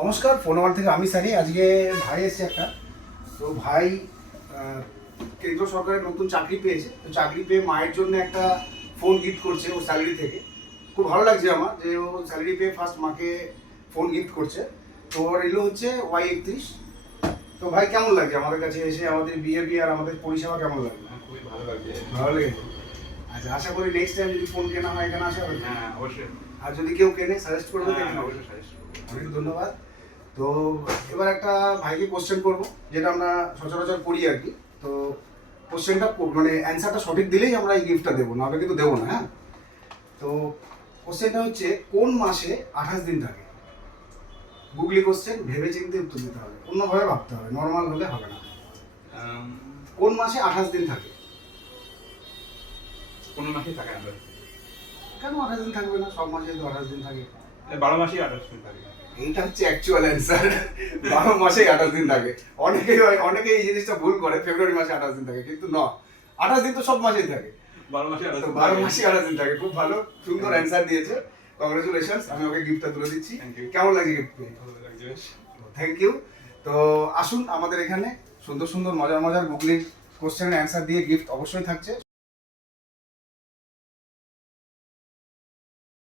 নমস্কার, phone one থেকে আমি সানি। আজকে ভাই এসছে একটা। তো ভাই কেন্দ্র সরকারের নতুন চাকরি পেয়েছে। তো চাকরি পেয়ে মায়ের জন্য একটা ফোন গিফট করছে ওর স্যালারি থেকে। খুব ভালো লাগছে আমার যে ও স্যালারি পেয়ে ফার্স্ট মাকে ফোন গিফট করছে। তো ওর এলো হচ্ছে Y31। তো ভাই কেমন লাগছে আমাদের কাছে এসে, আমাদের বিহেভিয়ার, আমাদের পরিষেবা কেমন লাগছে? খুবই ভালো লাগছে। ভালো লেগেছে। আচ্ছা, আশা করি নেক্সট টাইম যদি ফোন কেনা হয় এখানে আসা হবে। হ্যাঁ, অবশ্যই। আর যদি কেউ কেনে সাজেস্ট করবে তো হ্যাঁ, এখানে অবশ্যই সাজেস্ট করবো। অনেক ধন্যবাদ। তো এবার একটা ভাইকে কোশ্চেন করবো, যেটা আমরা সচরাচর করি আর কি। তো কোশ্চেনটা মানে অ্যান্সারটা সঠিক দিলেই আমরা এই গিফটটা দেবো, নাহলে কিন্তু দেবো না। হ্যাঁ, তো কোশ্চেনটা হচ্ছে কোন মাসে 28 দিন থাকে? গুগলি কোশ্চেন, ভেবে চিন্তে উত্তর দিতে হবে, অন্যভাবে ভাবতে হবে, নর্মাল হলে হবে না। কোন মাসে 28 দিন থাকে? কোনো মাসেই থাকে না। কেন 28 দিন থাকবে না? সব মাসে তো 28 দিন থাকে। 12 মাসেই 28 দিন থাকে। এইটা হচ্ছে অ্যাকচুয়াল অ্যান্সার। 12 মাসে 28 দিন থাকে। অনেকেই এই জিনিসটা ভুল করে, ফেব্রুয়ারি মাসে 28 দিন থাকে, কিন্তু না, 28 দিন তো সব মাসেই থাকে। 12 মাসে 28 দিন 12 থাকে। মাসে 28 দিন থাকে। খুব ভালো, সুন্দর অ্যান্সার দিয়েছে। কংগ্রেচুলেশনস, আমি ওকে গিফটটা তুলে দিচ্ছি। Thank you. কেমন লাগছে গিফট পেয়ে? ভালো লাগছে বেশ। Thank you. তো আসুন আমাদের এখানে সুন্দর সুন্দর মজার মজার গুগলির কোশ্চেনের অ্যান্সার দিয়ে গিফট অবশ্যই থাকছে।